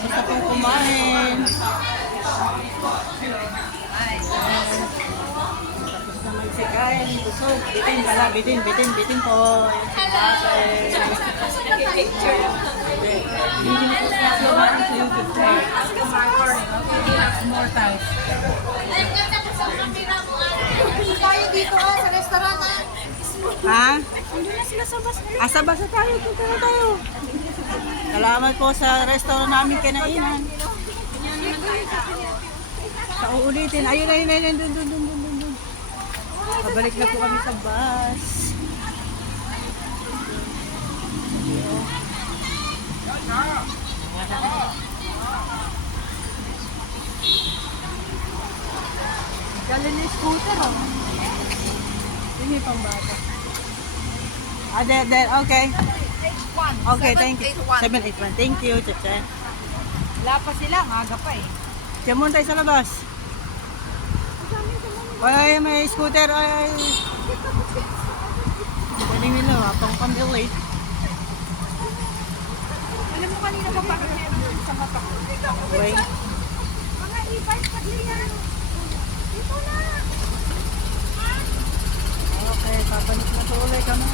Tapos na pong kumain. Tapos na magsikain. Busog. Bitin pala. Bitin po. Nagpipicture. More time. Tayo dito sa restaurant ha. Ha? Hindi na sila sa bus. Asa-basa tayo. Punta na tayo. Salamat po sa restaurant namin kinainan. Sa uulitin. Ayun. Dun. Pabalik na po kami sa bus. Galing yung scooter, oh. Hindi pang bata. Okay. Okay, thank you. 781. Thank you, Chacha. Wala pa sila, aga pa eh. Diyan muna tayo sa labas. Ay, may scooter. Ay. Galing nila, pang pambili. Alam mo kanina pa parang meron sa mata ko. Wait. Mga e-bike pagliyan. Dito na. Okay, papanik na sa ulay kami.